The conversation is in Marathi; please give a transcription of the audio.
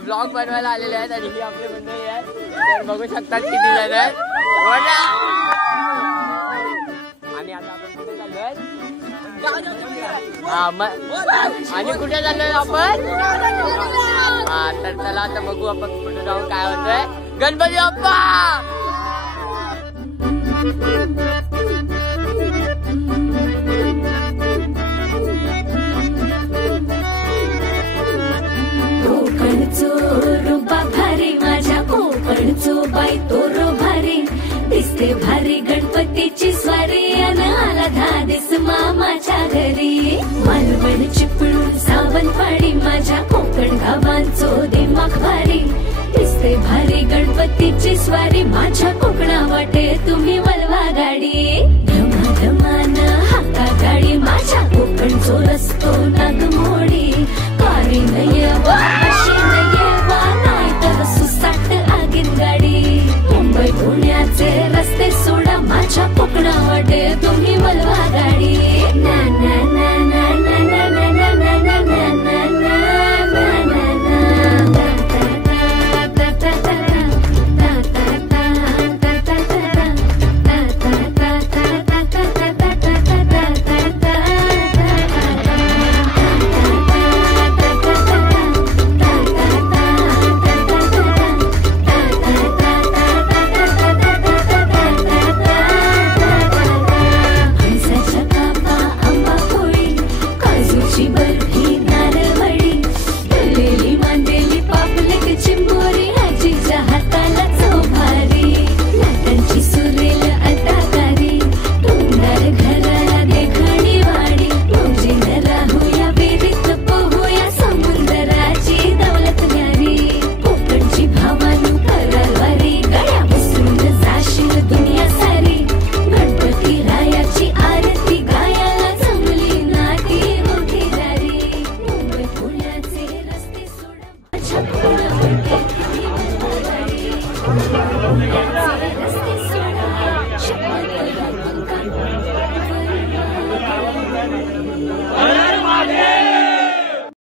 ब्लॉग बनवायला आलेले आहेत आणि ही आपली मंडळी आहे. तर बघू शकतात किती जण आहेत. आणि आता आपण कुठे चाललोय? आणि कुठे चाललोय आपण? तर चला आता बघू आपण कुठे जाऊन काय होतंय. गणपती बाप्पा. कोकणचो रुबा भारी माझ्या कोकणचो बाई तोरो भारी दिसते भारी गणपतीची स्वारी अन आला धादिस मामाच्या घरी मालवण चिपळूण सावंतवाडी माझ्या कोकण गावांचो दिमाग भारी दिसते भारी गणपतीची स्वारी माझ्या कोकणा वाटे तुम्ही वलवा गाडी धमाधमान हाका गाडी माझ्या कोकणचो रस्तो नागमोडी कारी नये